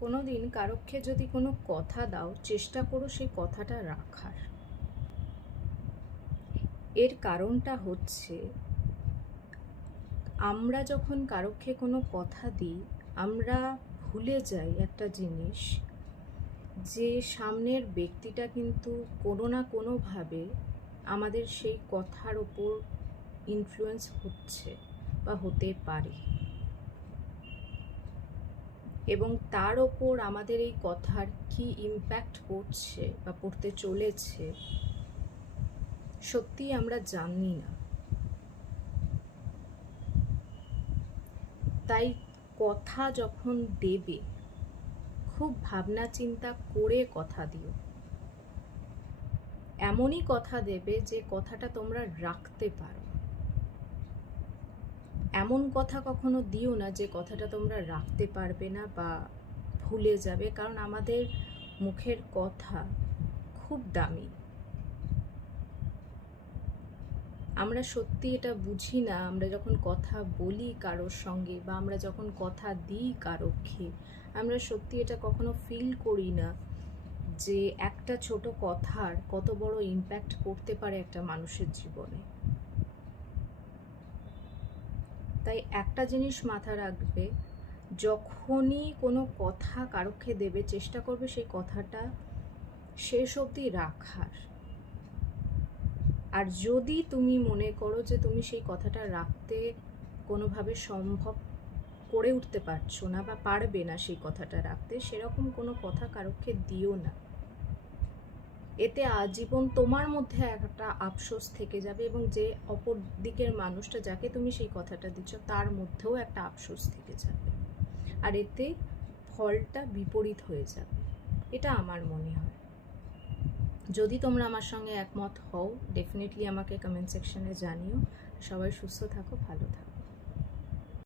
কোনো দিন কারোকে যদি কোনো কথা দাও, চেষ্টা করো সেই কথাটা রাখার। এর কারণটা হচ্ছে, আমরা যখন কারোকে কোনো কথা দিই, আমরা ভুলে যাই একটা জিনিস, যে সামনের ব্যক্তিটা কিন্তু কোনো না কোনোভাবে আমাদের সেই কথার ওপর ইনফ্লুয়েন্স হচ্ছে বা হতে পারে, এবং তার ওপর আমাদের এই কথার কি ইম্প্যাক্ট পড়ছে বা পড়তে চলেছে সত্যিই আমরা জানি না। তাই কথা যখন দেবে, খুব ভাবনা চিন্তা করে কথা দিও। এমনই কথা দেবে যে কথাটা তোমরা রাখতে পারো। এমন কথা কখনো দিও না যে কথাটা তোমরা রাখতে পারবে না বা ভুলে যাবে, কারণ আমাদের মুখের কথা খুব দামি। আমরা সত্যি এটা বুঝি না, আমরা যখন কথা বলি কারোর সঙ্গে বা আমরা যখন কথা দিই কারোকে, আমরা সত্যি এটা কখনো ফিল করি না যে একটা ছোট কথার কত বড় ইম্প্যাক্ট পড়তে পারে একটা মানুষের জীবনে। তাই একটা জিনিস মাথা রাখবে, যখনই কোনো কথা কারোকে দেবে, চেষ্টা করবে সেই কথাটা শেষ অবধি রাখার। আর যদি তুমি মনে করো যে তুমি সেই কথাটা রাখতে কোনোভাবে সম্ভব করে উঠতে পারছো না বা পারবে না সেই কথাটা রাখতে, সেরকম কোনো কথা কারোকে দিও না। এতে আজীবন তোমার মধ্যে একটা আফসোস থেকে যাবে, এবং যে অপর দিকের মানুষটা যাকে তুমি সেই কথাটা দিচ্ছ তার মধ্যেও একটা আফসোস থেকে যাবে, আর এতে ফলটা বিপরীত হয়ে যাবে। এটা আমার মনে হয়। যদি তোমরা আমার সঙ্গে একমত হও, ডেফিনেটলি আমাকে কমেন্ট সেকশনে জানিও। সবাই সুস্থ থাকো, ভালো থাকো।